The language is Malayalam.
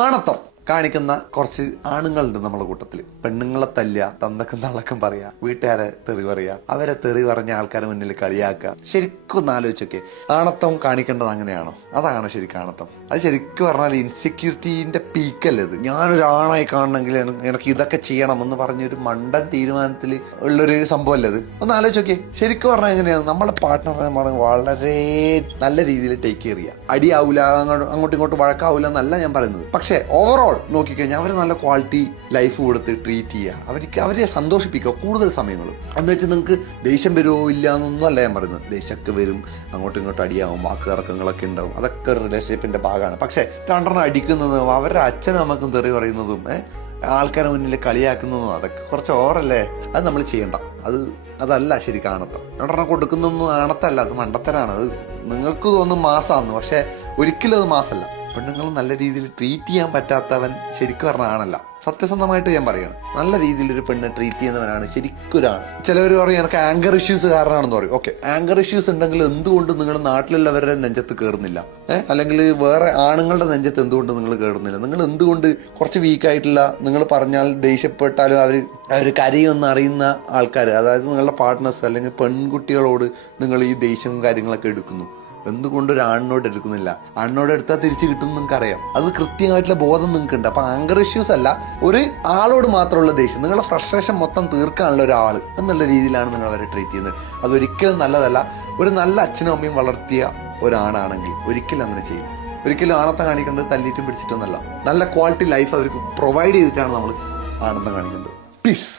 ആണത്തം കാണിക്കുന്ന കുറച്ച് ആണുങ്ങളുണ്ട് നമ്മുടെ കൂട്ടത്തിൽ. പെണ്ണുങ്ങളെ തല്ലുക, തന്തക്കും തള്ളക്കും പറയാ, വീട്ടുകാരെ തെറി പറയാ, അവരെ തെറി പറഞ്ഞ ആൾക്കാരെ മുന്നിൽ കളിയാക്കുക. ശരിക്കും ഒന്ന് ആലോചിച്ചൊക്കെ, ആണത്തം കാണിക്കേണ്ടത് അങ്ങനെയാണോ? അതാണ് ശരിക്കും ആണത്തം. അത് ശരിക്കും പറഞ്ഞാൽ ഇൻസെക്യൂരിറ്റീന്റെ പീക്കല്ലേ ഇത്. ഞാനൊരാണായി കാണണമെങ്കിൽ എനിക്ക് ഇതൊക്കെ ചെയ്യണം എന്ന് പറഞ്ഞൊരു മണ്ടൻ തീരുമാനത്തിൽ ഉള്ളൊരു സംഭവമല്ലേ ഇത്. ഒന്ന് ആലോചിച്ചൊക്കെ. ശരിക്കും പറഞ്ഞാൽ എങ്ങനെയാണ് നമ്മളെ പാർട്ട്ണറെ വളരെ നല്ല രീതിയിൽ ടേക്ക് കെയർ ചെയ്യുക. അടിയാവൂല, അങ്ങോട്ടും ഇങ്ങോട്ടും വഴക്കാവൂല എന്നല്ല ഞാൻ പറയുന്നത്. പക്ഷെ ഓവറോൾ നോക്കിക്കഴിഞ്ഞാൽ അവർ നല്ല ക്വാളിറ്റി ലൈഫ് കൊടുത്ത് ട്രീറ്റ് ചെയ്യുക, അവരെ സന്തോഷിപ്പിക്കുക കൂടുതൽ സമയങ്ങൾ. എന്ന് വെച്ചാൽ നിങ്ങൾക്ക് ദേഷ്യം വരുമോ ഇല്ല എന്നൊന്നും അല്ല ഞാൻ പറയുന്നത്. ദേഷ്യമൊക്കെ വരും, അങ്ങോട്ടും ഇങ്ങോട്ടും അടിയാവും, വാക്ക് തർക്കങ്ങളൊക്കെ ഉണ്ടാവും. അതൊക്കെ റിലേഷൻഷിപ്പിന്റെ ഭാഗമാണ്. പക്ഷെ രണ്ടെണ്ണം അടിക്കുന്നതും അവരുടെ അച്ഛനും അമ്മക്കും തെറി പറയുന്നതും ആൾക്കാരുടെ മുന്നിൽ കളിയാക്കുന്നതും അതൊക്കെ കുറച്ച് ഓവറല്ലേ. അത് നമ്മൾ ചെയ്യണ്ട. അതല്ല ശരിക്കും ആണത്തം. രണ്ടെണ്ണം കൊടുക്കുന്നൊന്നും ആണത്തല്ല, അത് മണ്ടത്തരാണ്. അത് നിങ്ങൾക്ക് തോന്നും മാസാന്ന്, പക്ഷെ ഒരിക്കലും അത് മാസമല്ല. പെണ്ണുങ്ങൾ നല്ല രീതിയിൽ ട്രീറ്റ് ചെയ്യാൻ പറ്റാത്തവൻ ശരിക്കും പറഞ്ഞ ആണല്ല. സത്യസന്ധമായിട്ട് ഞാൻ പറയണം, നല്ല രീതിയിൽ ഒരു പെണ്ണ് ട്രീറ്റ് ചെയ്യുന്നവനാണ് ശരിക്കും ഒരാണ്. ചിലവർ പറയും എനിക്ക് ആങ്കർ ഇഷ്യൂസ് കാരണമാണെന്ന് പറയും. ഓക്കെ, ആങ്കർ ഇഷ്യൂസ് ഉണ്ടെങ്കിൽ എന്തുകൊണ്ട് നിങ്ങൾ നാട്ടിലുള്ളവരുടെ നെഞ്ചത്ത് കയറുന്നില്ല? അല്ലെങ്കിൽ വേറെ ആണുങ്ങളുടെ നെഞ്ചത്ത് എന്തുകൊണ്ട് നിങ്ങൾ കയറുന്നില്ല? നിങ്ങൾ എന്തുകൊണ്ട് കുറച്ച് വീക്കായിട്ടുള്ള, നിങ്ങൾ പറഞ്ഞാൽ ദേഷ്യപ്പെട്ടാലും അവർ കരയൊന്നും അറിയുന്ന ആൾക്കാർ, അതായത് നിങ്ങളുടെ പാർട്ട്നേഴ്സ് അല്ലെങ്കിൽ പെൺകുട്ടികളോട് നിങ്ങൾ ഈ ദേഷ്യവും കാര്യങ്ങളൊക്കെ എടുക്കുന്നു? എന്തുകൊണ്ട് ഒരു ആണിനോട് എടുക്കുന്നില്ല? ആണിനോട് എടുത്താൽ തിരിച്ചു കിട്ടും നിങ്ങൾക്ക് അറിയാം. അത് കൃത്യമായിട്ടുള്ള ബോധം നിങ്ങൾക്ക് ഉണ്ട്. അപ്പൊ ആങ്കർ ഇഷ്യൂസ് അല്ല, ഒരു ആളോട് മാത്രമുള്ള ദേഷ്യം, നിങ്ങളുടെ ഫ്രസ്ട്രേഷൻ മൊത്തം തീർക്കാനുള്ള ഒരാൾ എന്നുള്ള രീതിയിലാണ് നിങ്ങൾ അവരെ ട്രീറ്റ് ചെയ്യുന്നത്. അതൊരിക്കലും നല്ലതല്ല. ഒരു നല്ല അച്ഛനും അമ്മയും വളർത്തിയ ഒരാണാണെങ്കിൽ ഒരിക്കലും അങ്ങനെ ചെയ്യില്ല. ഒരിക്കലും ആണത്തം കാണിക്കേണ്ടത് തല്ലിയിട്ടും പിടിച്ചിട്ടൊന്നല്ല. നല്ല ക്വാളിറ്റി ലൈഫ് അവർക്ക് പ്രൊവൈഡ് ചെയ്തിട്ടാണ് നമ്മൾ ആനന്ദം കാണിക്കേണ്ടത്. പീസ്.